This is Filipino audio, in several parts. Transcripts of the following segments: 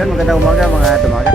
Ayun, magandang umaga mga tumaga.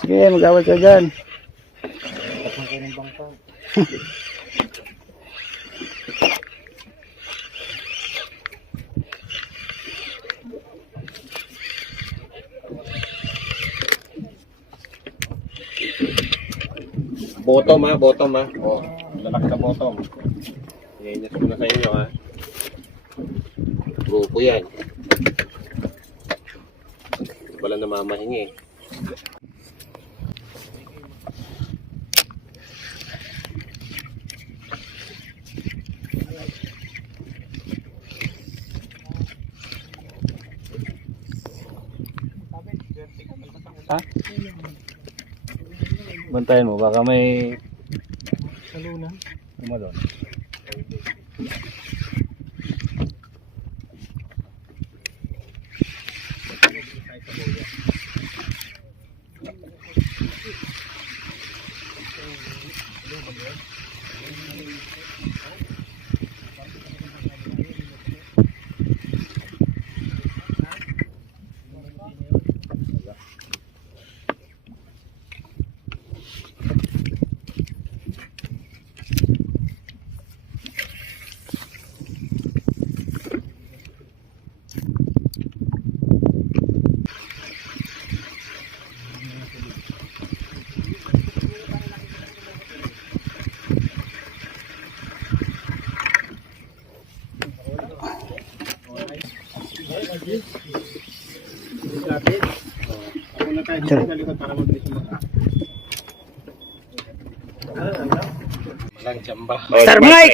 Sige, mag-awal ka dyan. Bottom ha, bottom ha. Oh, lalaki na bottom. Iinit ko na sa inyo ha. Grupo yan. Wala na mamahingi. Ha? Bantayan mo, baka may salunan. Umalon.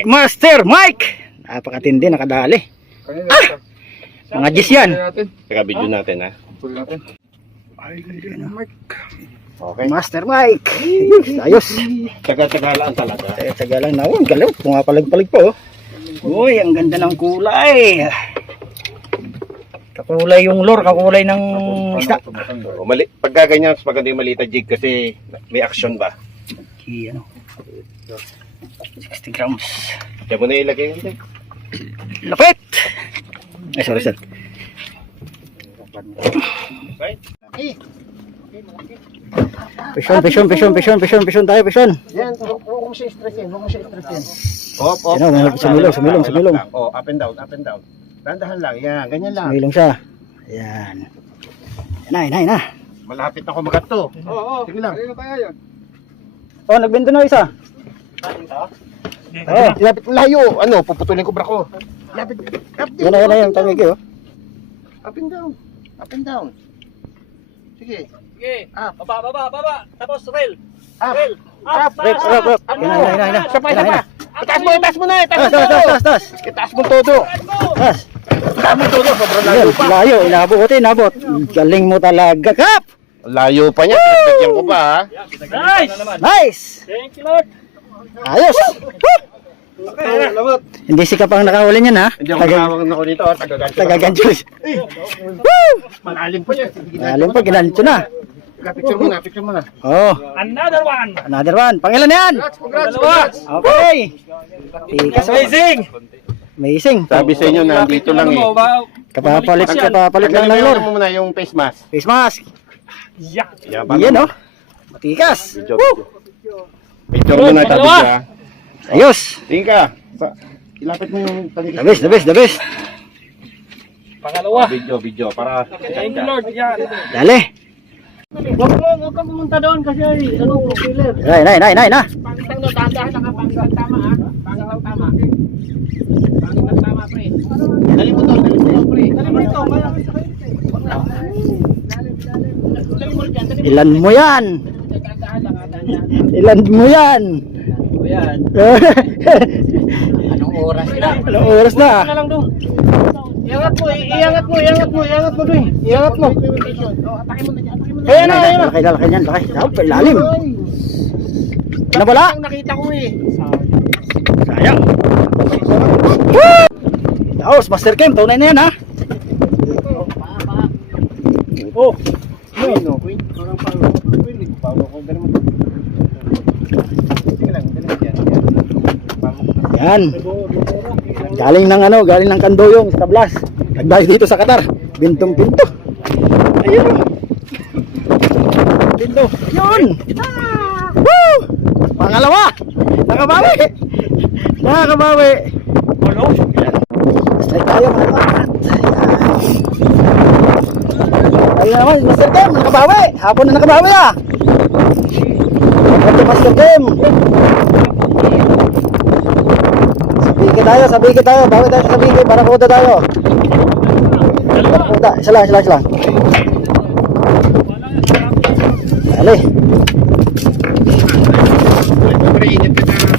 Master Mike! Napakatindi, nakadali. Mga G's yan. Teka, video natin ha. Okay. Master Mike! Ayos! Taga-tagalaan talaga. Taga lang na. Oh, galaw. Pumapalag-palag po. Uy, ang ganda ng kulay. Kakulay yung lure, kakulay ng isda. Pag gaganyan, mas maganda yung malita jig kasi may action ba? Okay, ano? 60 grams. Kaya mo na ilagay yun. Lapit! Ay, sorry, sir. Right? Pishon tayo, pishon. Yan, huwag mo siya stressin, huwag mo siya stressin. Op. Sumilong. Oh, up and down. Dahan-dahan lang, yan, ganyan lang. Sumilong siya. Ayan. Yan na. Malapit na kumagat to. Oo, sige lang. Kanino kaya yun? Oh, nagbento na isa. Oh, lapit layo. Ano, puputulin ko bra ko. Lapit. Yan, tangig oh. Up and down. Sige. Sige, Up. baba. Tapos rail. Up. Up. Yan. Sapa. Itaas mo na. Tas. Itaas mo todo. Tas. Itaas mo todo. Sobrang layo pa. Layo, inabot. Galing mo talaga, Kap. Layo pa niya. Pinagbigyan ko pa ha. Nice. Thank you, Lord. Ayos. Hindi si Kap ang nakahuli niyan ha. Hindi ako nakawag na ko dito. Tagaganchos. Malalim pa niya. Alam pa, ginancho na. Picture mo na. Oh, Another one. another one. Pangilan na yan? Congrats. Okay. Tikas. Amazing. Sabi sa inyo na dito lang eh. Kapapalit lang ng lure. mo muna yung face mask. Face mask. Yeah. Yan oh. Matikas. Picture mo na tabi ka. Ayos. Tingin ka. Ilapit mo yung talikis. The best. Pangalawa. Video para Thank you, Lord. Yan. Dali. Huwag ka pumunta doon kasi killer. Nay. Pangitang no, dahan-dahan lang ang pangitang tama ha. Pangitang tama. Pangitang tama, pre. Dali mo to, pre. Dali mo ito. Ilan mo yan? Ilan mo yan? Yan. Anong oras na? Anong oras na? Na lang doon. Iangat mo doon. Iangat mo. Ayan na. Laki niyan, laki. Dapat ilalim. Nabala? Ang nakita ko eh. Sayang. Woo! Taos, Master Kim, tunay na yan ha. Oh. Yan. Galing ng Kandoyong sa Tablas. Nagdayo dito sa Qatar. Bintong pinto. Ayun. Pinto. Yun. Woo! Pangalawa. Nakabawi. Ano? Strike tayo mga kapat. Ayun naman, Master Kim, nakabawi. Hapon na nakabawi ah. Ito Master Kim. Sabiki tayo. Bawi tayo sa sabiki para kuda tayo. Kuda, isa lang. Dali.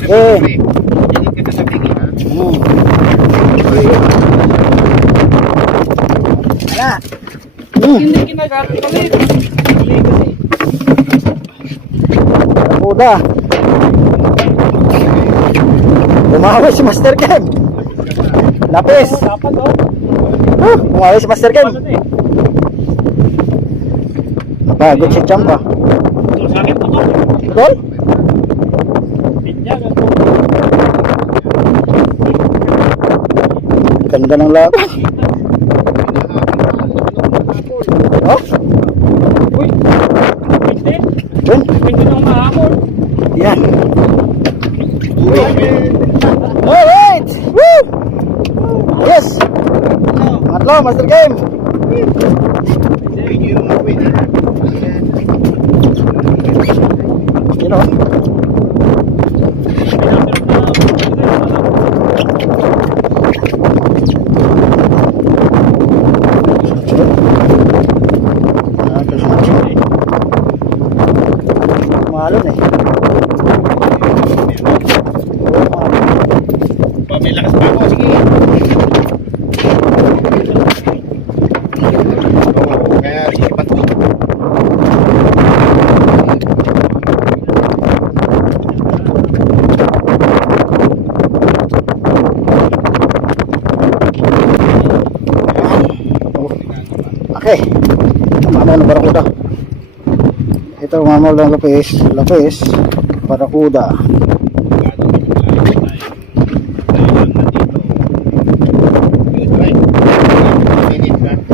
Eh. Ala. Hindi kinagamit kami. Kuda. Bumawi si Master Kim. Lapis. Dapat oh. Bumawi si Master Kim. Pagod si Champa. Sakit ako. Gol? Pinyag ako. Ganda ng laban. Oh? Uy. Pwede. Yun. Pwede nang mahamon. Yan. Alright! Woo! Yes! Matlo, Master Game! You know? Malon eh. may lakas pa ako. Sige. Oo, kaya isipat ko. Okay. Mamaw ng barakuda. Ito mamaw ng lapis, barakuda.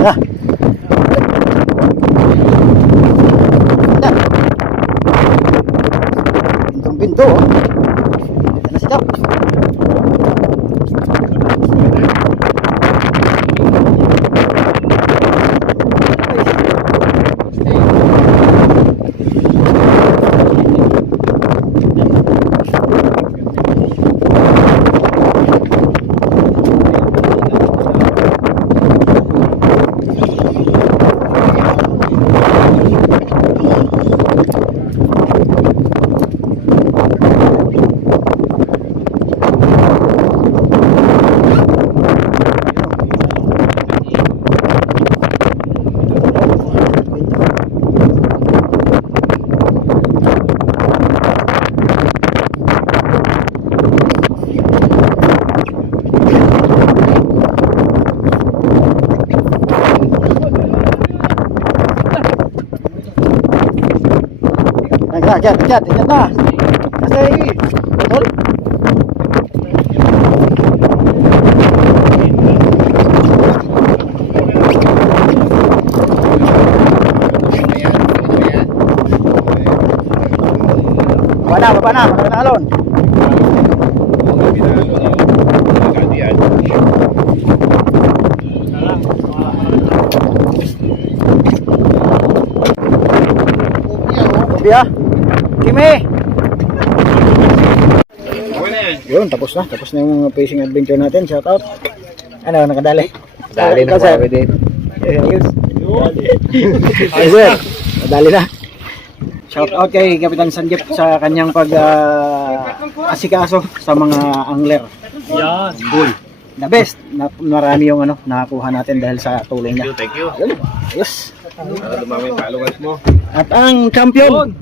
Ya. Pintu. Ada sikap. Ingat na. Kasi, betul. Baba na, alon. Grabe ah. Kimi! Okay na yan. Yun, tapos na yung fishing adventure natin. Shout out. Ano, nakadali? Dali na Sir. po din. Ayos. Ay, sir. Nadali na. Shout out kay Kapitan Sanjep sa kanyang asikaso sa mga angler. Yan. Bull. The best. Marami yung nakakuha natin dahil sa tulong niya. Thank you. Ayun. Ayos. Para dumami yung followers mo. At ang champion.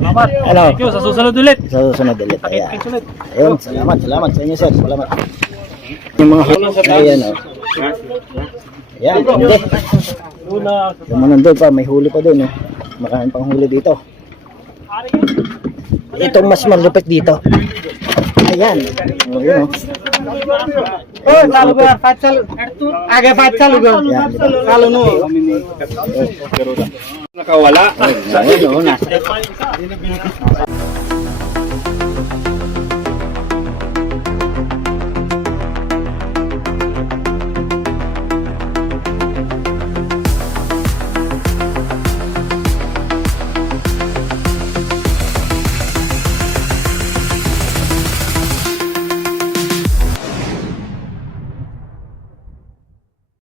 Salamat. Ano? Thank you. Sa susunod ulit. Sa susunod ulit. Ayan. Takit ulit. Ayun. Salamat sa inyo, sir. Salamat. Yung mga ayan, oh. Ayan, hindi. Una. Yung mga nandun pa, may huli pa dun, eh. Maraming pang huli dito. Itong mas malupit dito. Ayan. Oh, yun, oh. Oh, चालू कर पाच चालू आगे पाच चालू कर Yan, di ba? चालू no Nakawala. Ayun, oh, nasa.